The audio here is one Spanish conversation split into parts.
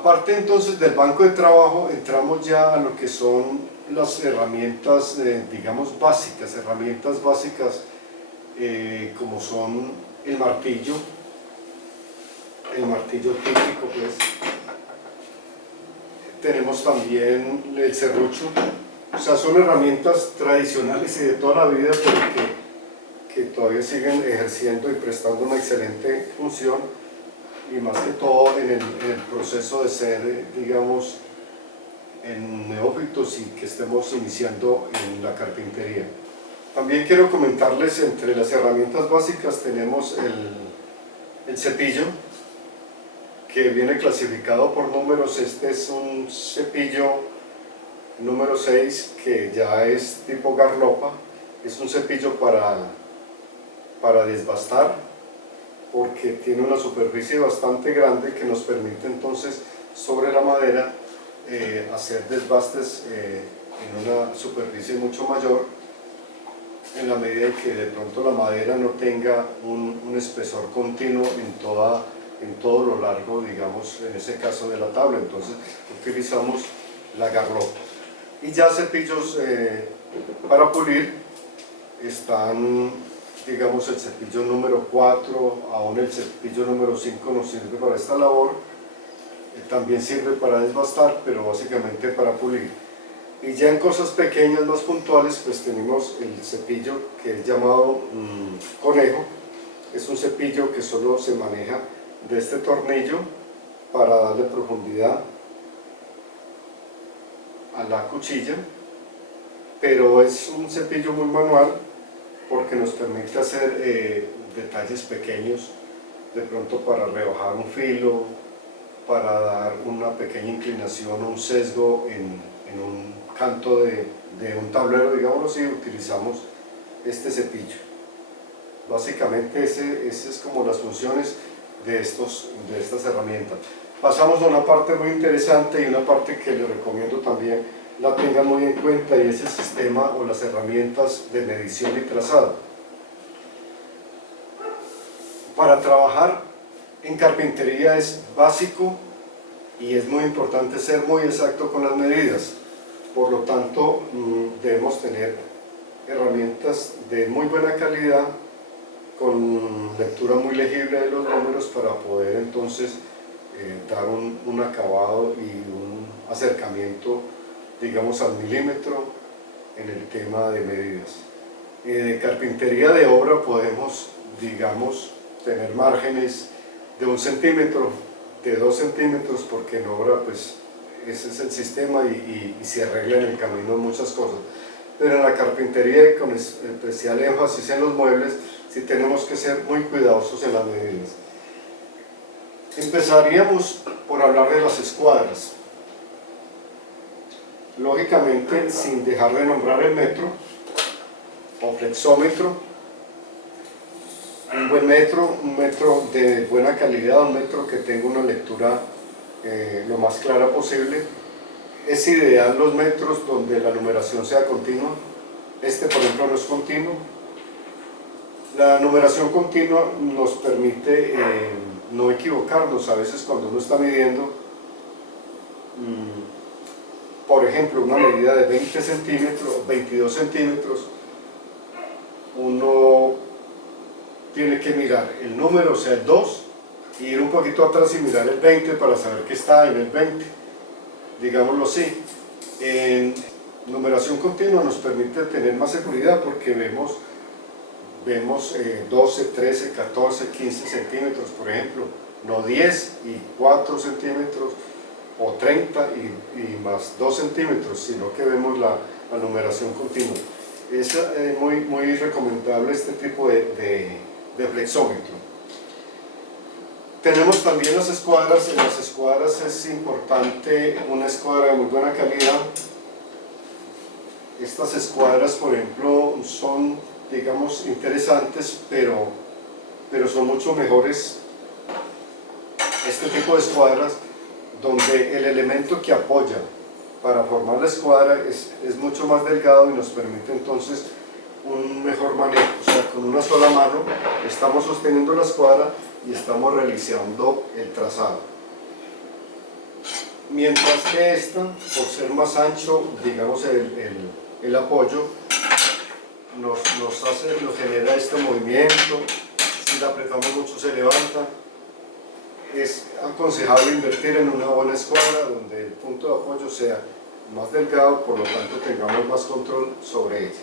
Aparte entonces del banco de trabajo, entramos ya a lo que son las herramientas, digamos, básicas, como son el martillo típico, pues. Tenemos también el serrucho, o sea, son herramientas tradicionales y de toda la vida, pero que todavía siguen ejerciendo y prestando una excelente función, y más que todo en el proceso de ser, digamos, en neófitos y que estemos iniciando en la carpintería. También quiero comentarles, entre las herramientas básicas tenemos el cepillo, que viene clasificado por números. Este es un cepillo número 6, que ya es tipo garlopa. Es un cepillo para desbastar, porque tiene una superficie bastante grande que nos permite entonces sobre la madera hacer desbastes en una superficie mucho mayor, en la medida en que de pronto la madera no tenga un espesor continuo en todo lo largo, digamos, en ese caso de la tabla. Entonces utilizamos la garlopa. Y ya cepillos para pulir están, digamos, el cepillo número 4, aún el cepillo número 5 nos sirve para esta labor. También sirve para desbastar, pero básicamente para pulir. Y ya en cosas pequeñas, más puntuales, pues tenemos el cepillo que es llamado conejo. Es un cepillo que solo se maneja de este tornillo para darle profundidad a la cuchilla, pero es un cepillo muy manual, porque nos permite hacer detalles pequeños, de pronto para rebajar un filo, para dar una pequeña inclinación o un sesgo en un canto de un tablero, digámoslo así. Utilizamos este cepillo. Básicamente esas es como las funciones de estas herramientas. Pasamos a una parte muy interesante, y una parte que les recomiendo también la tengan muy en cuenta, y es el sistema o las herramientas de medición y trazado. Para trabajar en carpintería es básico y es muy importante ser muy exacto con las medidas. Por lo tanto, debemos tener herramientas de muy buena calidad, con lectura muy legible de los números, para poder entonces dar un acabado y un acercamiento, digamos, al milímetro en el tema de medidas. De carpintería de obra podemos, digamos, tener márgenes de 1 centímetro, de 2 centímetros, porque en obra pues ese es el sistema y se arregla en el camino muchas cosas. Pero en la carpintería, y con especial énfasis en los muebles, sí tenemos que ser muy cuidadosos en las medidas. Empezaríamos por hablar de las escuadras. Lógicamente, sin dejar de nombrar el metro o flexómetro. Un buen metro, un metro de buena calidad, un metro que tenga una lectura lo más clara posible. Es ideal los metros donde la numeración sea continua. Este, por ejemplo, no es continuo. La numeración continua nos permite no equivocarnos. A veces cuando uno está midiendo, por ejemplo, una medida de 20 centímetros, 22 centímetros, uno tiene que mirar el número, o sea, el 2, y ir un poquito atrás y mirar el 20 para saber que está en el 20, digámoslo así. En numeración continua nos permite tener más seguridad, porque vemos 12, 13, 14, 15 centímetros, por ejemplo, no 10 y 4 centímetros, o 30 y más 2 centímetros, sino que vemos la numeración continua. Es muy recomendable este tipo de flexómetro. Tenemos también las escuadras. En las escuadras es importante una escuadra de muy buena calidad. Estas escuadras, por ejemplo, son, digamos, interesantes, pero son mucho mejores este tipo de escuadras, donde el elemento que apoya para formar la escuadra es mucho más delgado, y nos permite entonces un mejor manejo. O sea, con una sola mano estamos sosteniendo la escuadra y estamos realizando el trazado. mientras que esta, por ser más ancho, digamos el apoyo, nos genera este movimiento. Si la apretamos mucho se levanta. Es aconsejable invertir en una buena escuadra donde el punto de apoyo sea más delgado, por lo tanto tengamos más control sobre ella.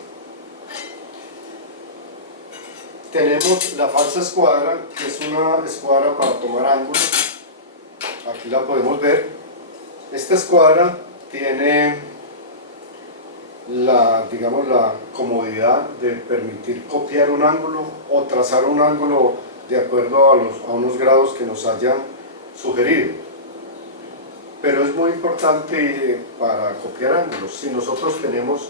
Tenemos la falsa escuadra, que es una escuadra para tomar ángulos. Aquí la podemos ver. Esta escuadra tiene digamos, la comodidad de permitir copiar un ángulo o trazar un ángulo de acuerdo a unos grados que nos hayan sugerido. Pero es muy importante para copiar ángulos. Si nosotros tenemos,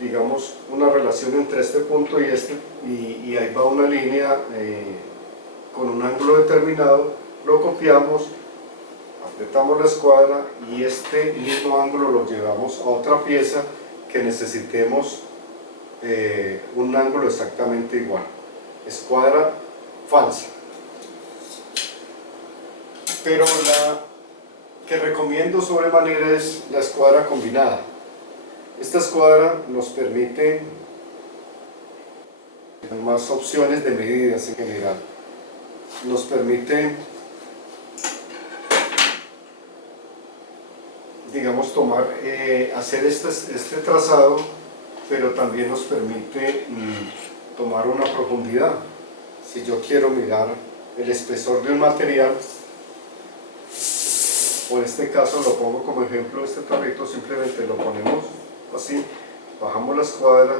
digamos, una relación entre este punto y este, y ahí va una línea con un ángulo determinado, lo copiamos, apretamos la escuadra y este mismo ángulo lo llevamos a otra pieza que necesitemos un ángulo exactamente igual. Escuadra falsa. Pero la que recomiendo sobremanera es la escuadra combinada. Esta escuadra nos permite más opciones de medidas en general. Nos permite, digamos, hacer este trazado, pero también nos permite tomar una profundidad. Si yo quiero mirar el espesor de un material, o en este caso lo pongo como ejemplo, este tarrito, simplemente lo ponemos así, bajamos la escuadra,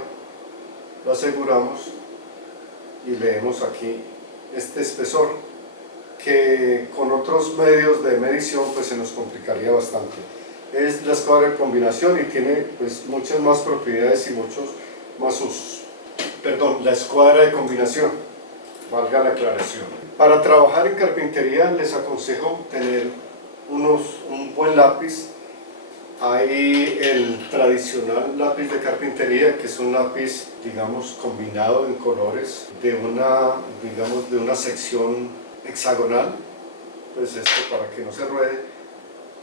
lo aseguramos y leemos aquí este espesor, que con otros medios de medición pues se nos complicaría bastante. Es la escuadra de combinación y tiene pues muchas más propiedades y muchos más usos. Perdón, la escuadra de combinación, valga la aclaración. Para trabajar en carpintería les aconsejo tener un buen lápiz. Hay el tradicional lápiz de carpintería, que es un lápiz, digamos, combinado en colores de una sección hexagonal, pues esto para que no se ruede,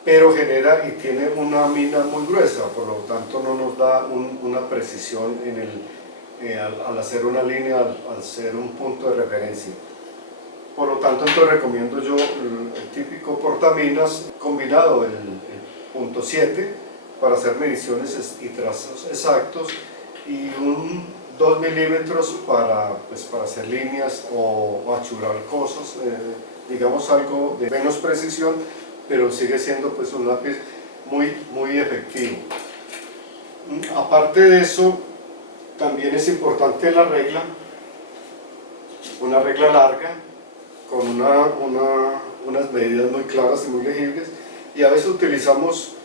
pero genera y tiene una mina muy gruesa, por lo tanto no nos da una precisión al hacer una línea, al ser un punto de referencia. Por lo tanto, entonces recomiendo yo el típico portaminas combinado, el punto 7, para hacer mediciones y trazos exactos, y un 2 milímetros para hacer líneas o achurar cosas, digamos algo de menos precisión, pero sigue siendo pues un lápiz muy efectivo. Aparte de eso, también es importante la regla, una regla larga, con unas medidas muy claras y muy legibles, y a veces utilizamos,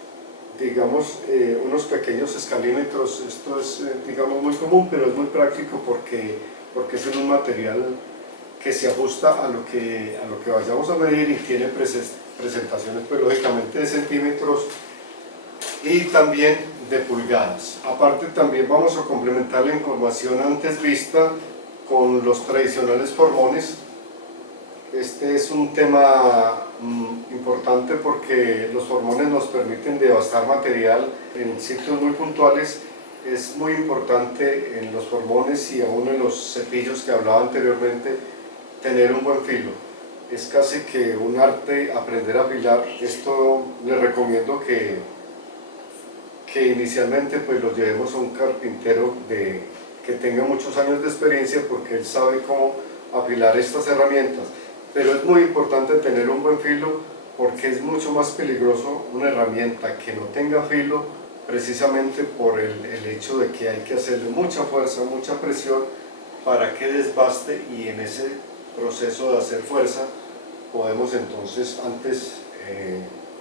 digamos, unos pequeños escalímetros. Esto es, digamos, muy común, pero es muy práctico porque es un material que se ajusta a lo que vayamos a medir y tiene presentaciones, pues, lógicamente de centímetros y también de pulgadas. Aparte, también vamos a complementar la información antes vista con los tradicionales formones. Este es un tema importante porque los formones nos permiten devastar material en sitios muy puntuales. Es muy importante en los formones y aún en los cepillos que hablaba anteriormente tener un buen filo. Es casi que un arte aprender a afilar. Esto les recomiendo que inicialmente pues lo llevemos a un carpintero que tenga muchos años de experiencia, porque él sabe cómo afilar estas herramientas. Pero es muy importante tener un buen filo, porque es mucho más peligroso una herramienta que no tenga filo, precisamente por el hecho de que hay que hacerle mucha fuerza, mucha presión para que desbaste, y en ese proceso de hacer fuerza podemos entonces antes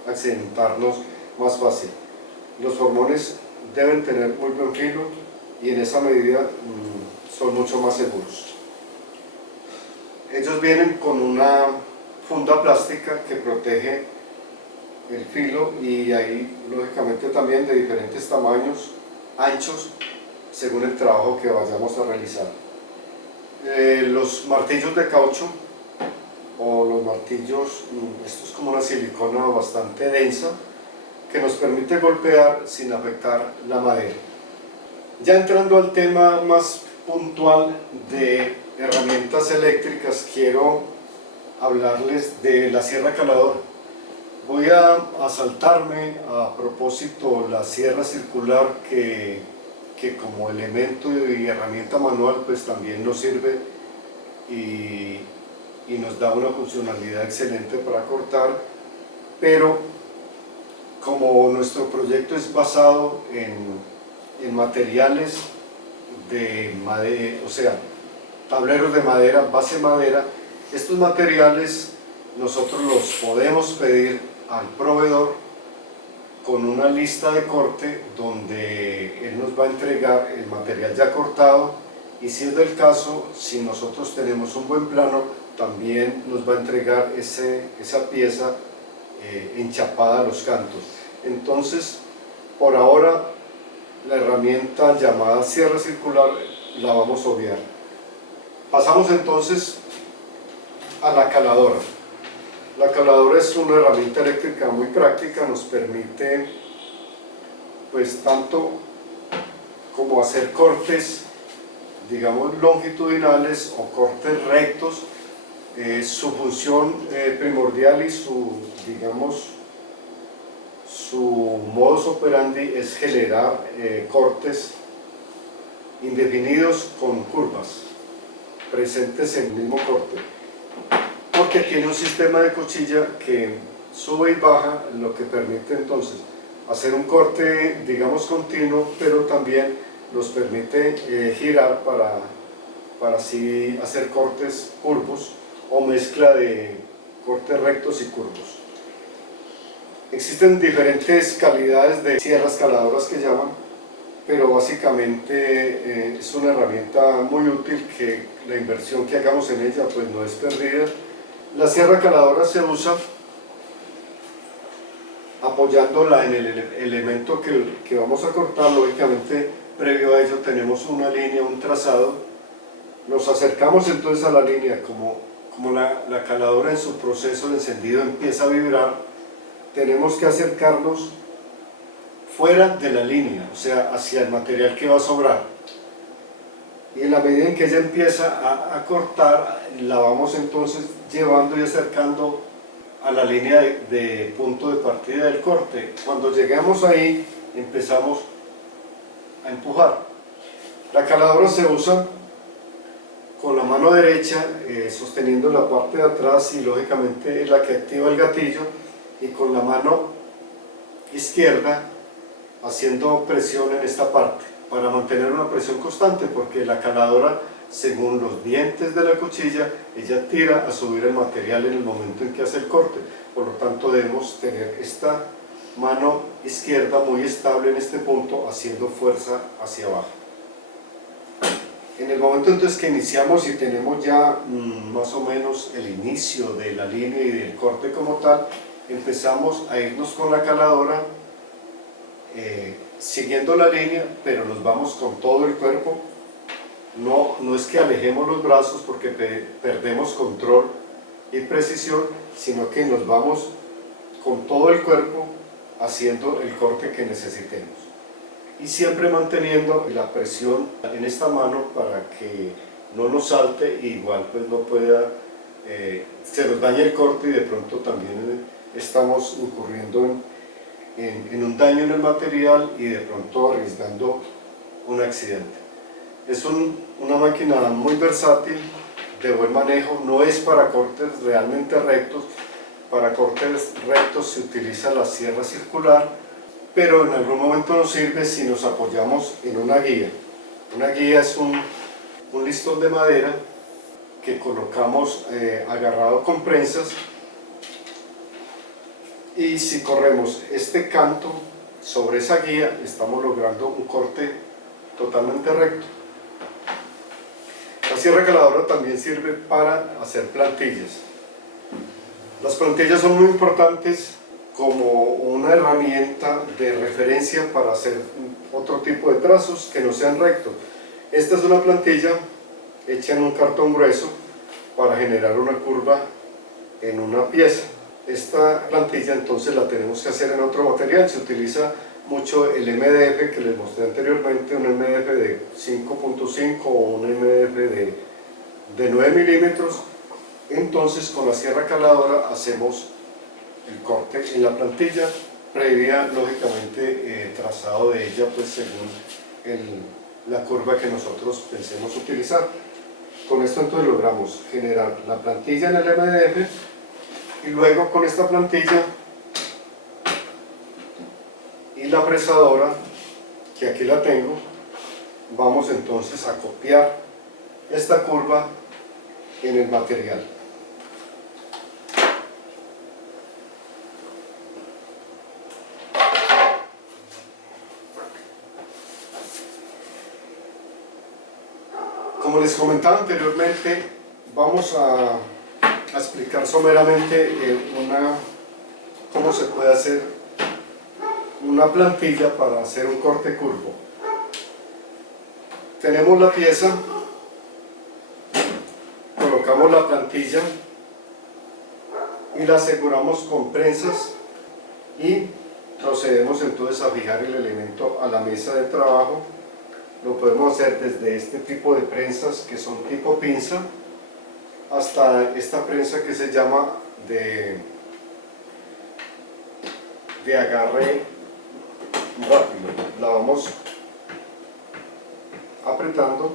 accidentarnos más fácil. Los formones deben tener muy buen filo y en esa medida son mucho más seguros. Ellos vienen con una funda plástica que protege el filo, y ahí lógicamente también de diferentes tamaños, anchos, según el trabajo que vayamos a realizar. Los martillos de caucho o los los martillos, esto es como una silicona bastante densa que nos permite golpear sin afectar la madera. Ya entrando al tema más puntual de herramientas eléctricas, quiero hablarles de la sierra caladora. Voy a saltarme a propósito la sierra circular que como elemento y herramienta manual pues también nos sirve y nos da una funcionalidad excelente para cortar, pero como nuestro proyecto es basado en materiales de madera, o sea, tableros de madera, base madera, estos materiales nosotros los podemos pedir al proveedor con una lista de corte donde él nos va a entregar el material ya cortado, y si es del caso, si nosotros tenemos un buen plano, también nos va a entregar esa pieza enchapada a los cantos. Entonces, por ahora, la herramienta llamada sierra circular la vamos a obviar. Pasamos entonces a la caladora. La caladora es una herramienta eléctrica muy práctica, nos permite pues tanto como hacer cortes, digamos, longitudinales o cortes rectos. Su función primordial y su modus operandi es generar cortes indefinidos con curvas presentes en el mismo corte, porque tiene un sistema de cuchilla que sube y baja, lo que permite entonces hacer un corte, digamos, continuo, pero también nos permite girar para así hacer cortes curvos o mezcla de cortes rectos y curvos. Existen diferentes calidades de sierras caladoras que llaman, pero básicamente es una herramienta muy útil que la inversión que hagamos en ella pues no es perdida. La sierra caladora se usa apoyándola en el elemento que vamos a cortar. Lógicamente, previo a ello tenemos una línea, un trazado. Nos acercamos entonces a la línea, como la caladora en su proceso de encendido empieza a vibrar, tenemos que acercarnos fuera de la línea, o sea, hacia el material que va a sobrar. Y en la medida en que ella empieza a cortar, la vamos entonces llevando y acercando a la línea de punto de partida del corte. Cuando lleguemos ahí, empezamos a empujar. La caladora se usa con la mano derecha sosteniendo la parte de atrás y lógicamente es la que activa el gatillo, y con la mano izquierda haciendo presión en esta parte para mantener una presión constante, porque la caladora, según los dientes de la cuchilla, ella tira a subir el material en el momento en que hace el corte. Por lo tanto, debemos tener esta mano izquierda muy estable en este punto, haciendo fuerza hacia abajo. En el momento entonces que iniciamos y tenemos ya más o menos el inicio de la línea y del corte como tal, empezamos a irnos con la caladora siguiendo la línea, pero nos vamos con todo el cuerpo. No es que alejemos los brazos porque perdemos control y precisión, sino que nos vamos con todo el cuerpo haciendo el corte que necesitemos, y siempre manteniendo la presión en esta mano para que no nos salte, y igual pues no pueda, se nos dañe el corte y de pronto también estamos incurriendo en un daño en el material y de pronto arriesgando un accidente. Es una máquina muy versátil, de buen manejo, no es para cortes realmente rectos. Para cortes rectos se utiliza la sierra circular, pero en algún momento nos sirve si nos apoyamos en una guía. Una guía es un listón de madera que colocamos agarrado con prensas, y si corremos este canto sobre esa guía estamos logrando un corte totalmente recto. La sierra caladora también sirve para hacer plantillas. Las plantillas son muy importantes como una herramienta de referencia para hacer otro tipo de trazos que no sean rectos. Esta es una plantilla hecha en un cartón grueso para generar una curva en una pieza. Esta plantilla entonces la tenemos que hacer en otro material. Se utiliza mucho el MDF que les mostré anteriormente, un MDF de 5.5 o un MDF de 9 milímetros. Entonces con la sierra caladora hacemos el corte en la plantilla, previa lógicamente trazado de ella pues según la curva que nosotros pensemos utilizar. Con esto entonces logramos generar la plantilla en el MDF y luego con esta plantilla y la fresadora, que aquí la tengo, vamos entonces a copiar esta curva en el material. Como les comentaba anteriormente, vamos a explicar someramente cómo se puede hacer una plantilla para hacer un corte curvo. Tenemos la pieza, colocamos la plantilla y la aseguramos con prensas y procedemos entonces a fijar el elemento a la mesa de trabajo. Lo podemos hacer desde este tipo de prensas que son tipo pinza hasta esta prensa que se llama de agarre rápido. La vamos apretando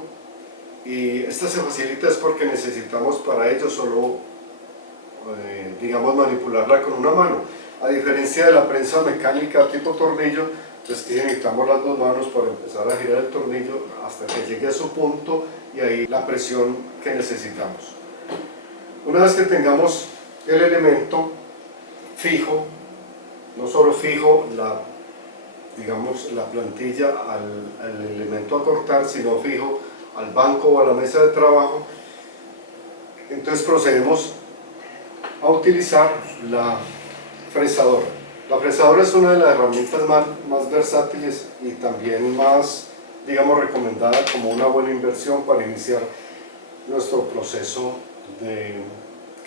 y esta se facilita es porque necesitamos para ello solo digamos manipularla con una mano, a diferencia de la prensa mecánica tipo tornillo, pues que necesitamos las dos manos para empezar a girar el tornillo hasta que llegue a su punto y ahí la presión que necesitamos. Una vez que tengamos el elemento fijo, no solo fijo digamos la plantilla al elemento a cortar, sino fijo al banco o a la mesa de trabajo, entonces procedemos a utilizar la fresadora. La fresadora es una de las herramientas más versátiles y también más, digamos, recomendada como una buena inversión para iniciar nuestro proceso de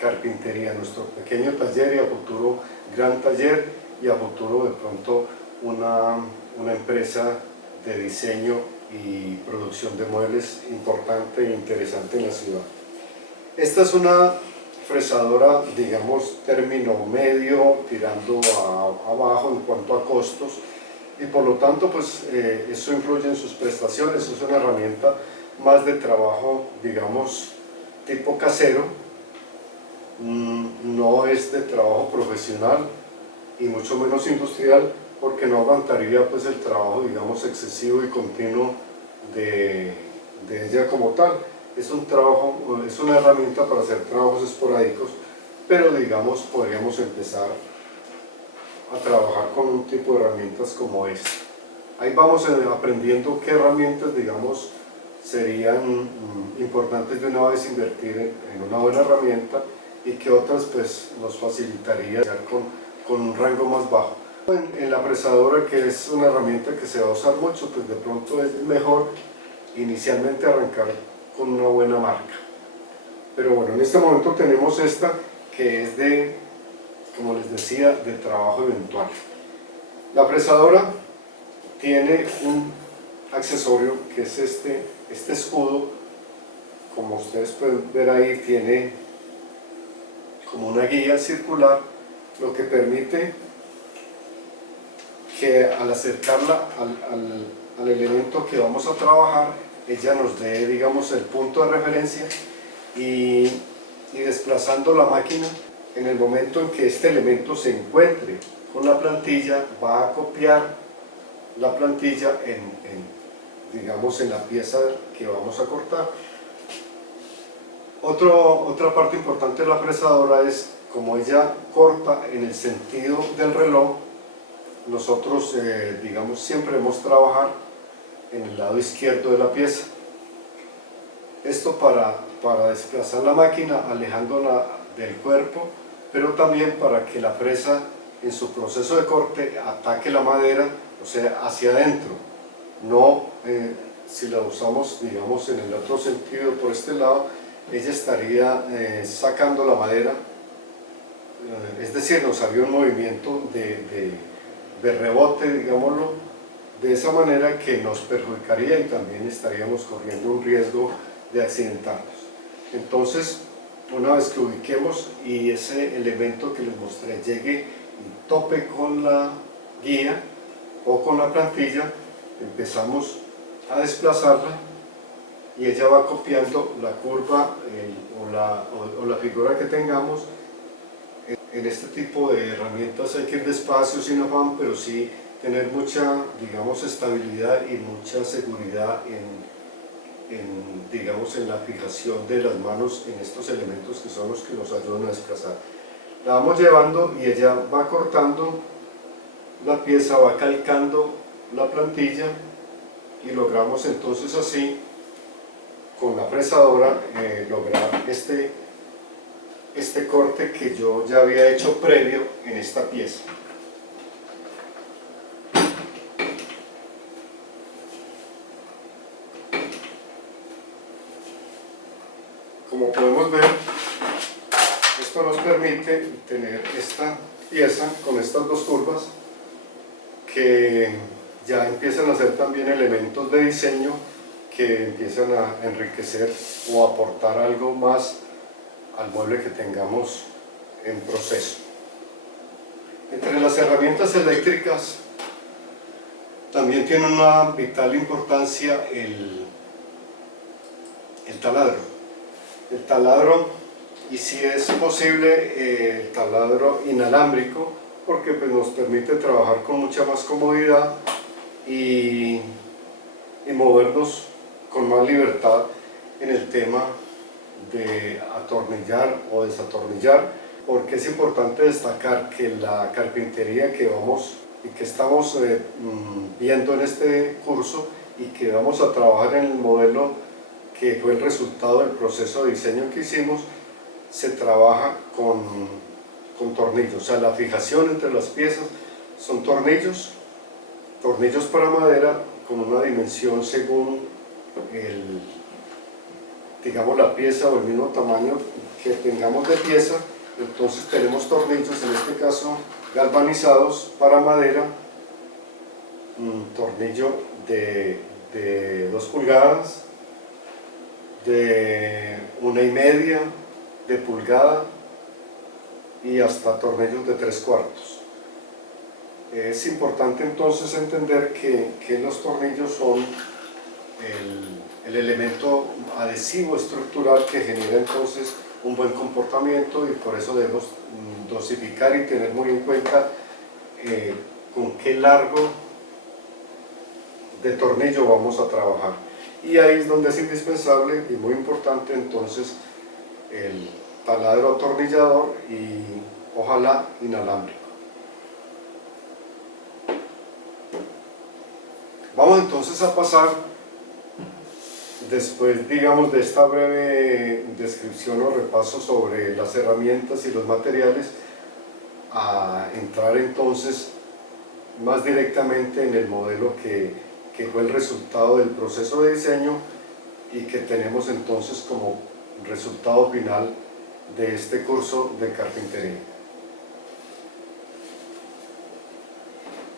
carpintería, nuestro pequeño taller y a futuro gran taller y a futuro de pronto una empresa de diseño y producción de muebles importante e interesante en la ciudad. Esta es una fresadora, digamos, término medio, tirando abajo en cuanto a costos, y por lo tanto pues eso influye en sus prestaciones. Es una herramienta más de trabajo, digamos, tipo casero, no es de trabajo profesional y mucho menos industrial, porque no aguantaría pues el trabajo, digamos, excesivo y continuo de ella como tal. Es una herramienta para hacer trabajos esporádicos, pero digamos podríamos empezar a trabajar con un tipo de herramientas como esta. Ahí vamos aprendiendo qué herramientas, digamos, serían importantes de una vez invertir en una buena herramienta y que otras pues nos facilitaría con un rango más bajo. En la fresadora, que es una herramienta que se va a usar mucho, pues de pronto es mejor inicialmente arrancar con una buena marca. Pero bueno, en este momento tenemos esta que es de, como les decía, de trabajo eventual. La fresadora tiene un accesorio que es este escudo. Como ustedes pueden ver ahí, tiene como una guía circular, lo que permite que al acercarla al elemento que vamos a trabajar, ella nos dé, digamos, el punto de referencia y desplazando la máquina, en el momento en que este elemento se encuentre con la plantilla, va a copiar la plantilla digamos, en la pieza que vamos a cortar. Otra parte importante de la fresadora es, como ella corta en el sentido del reloj, nosotros, digamos, siempre debemos trabajar en el lado izquierdo de la pieza. Esto para desplazar la máquina, alejándola del cuerpo, pero también para que la fresa en su proceso de corte ataque la madera, o sea, hacia adentro. No, si la usamos, digamos, en el otro sentido, por este lado, ella estaría sacando la madera es decir, nos había un movimiento de rebote, digámoslo, de esa manera que nos perjudicaría y también estaríamos corriendo un riesgo de accidentarnos. Entonces, una vez que ubiquemos y ese elemento que les mostré llegue y tope con la guía o con la plantilla, empezamos a desplazarla y ella va copiando la curva o la figura que tengamos. En este tipo de herramientas hay que ir despacio, sin afán, pero sí tener mucha, digamos, estabilidad y mucha seguridad digamos, en la fijación de las manos en estos elementos que son los que nos ayudan a desplazar. La vamos llevando y ella va cortando la pieza, va calcando la plantilla y logramos entonces así, con la fresadora, lograr este corte que yo ya había hecho previo en esta pieza. Como podemos ver, esto nos permite tener esta pieza con estas dos curvas que ya empiezan a ser también elementos de diseño que empiezan a enriquecer o aportar algo más al mueble que tengamos en proceso. Entre las herramientas eléctricas también tiene una vital importancia el taladro. El taladro, y si es posible, el taladro inalámbrico, porque pues, nos permite trabajar con mucha más comodidad y movernos con más libertad en el tema de atornillar o desatornillar, porque es importante destacar que la carpintería que vamos y que estamos viendo en este curso y que vamos a trabajar en el modelo que fue el resultado del proceso de diseño que hicimos, se trabaja con tornillos, o sea, la fijación entre las piezas son tornillos para madera con una dimensión según digamos la pieza o el mismo tamaño que tengamos de pieza. Entonces tenemos tornillos, en este caso galvanizados para madera, un tornillo de 2 pulgadas, de 1,5 de pulgada y hasta tornillos de 3/4. Es importante entonces entender que los tornillos son el elemento adhesivo estructural que genera entonces un buen comportamiento, y por eso debemos dosificar y tener muy en cuenta con qué largo de tornillo vamos a trabajar. Y ahí es donde es indispensable y muy importante entonces el taladro atornillador y ojalá inalámbrico. Vamos entonces a pasar, después digamos de esta breve descripción o repaso sobre las herramientas y los materiales, a entrar entonces más directamente en el modelo que fue el resultado del proceso de diseño y que tenemos entonces como resultado final de este curso de carpintería.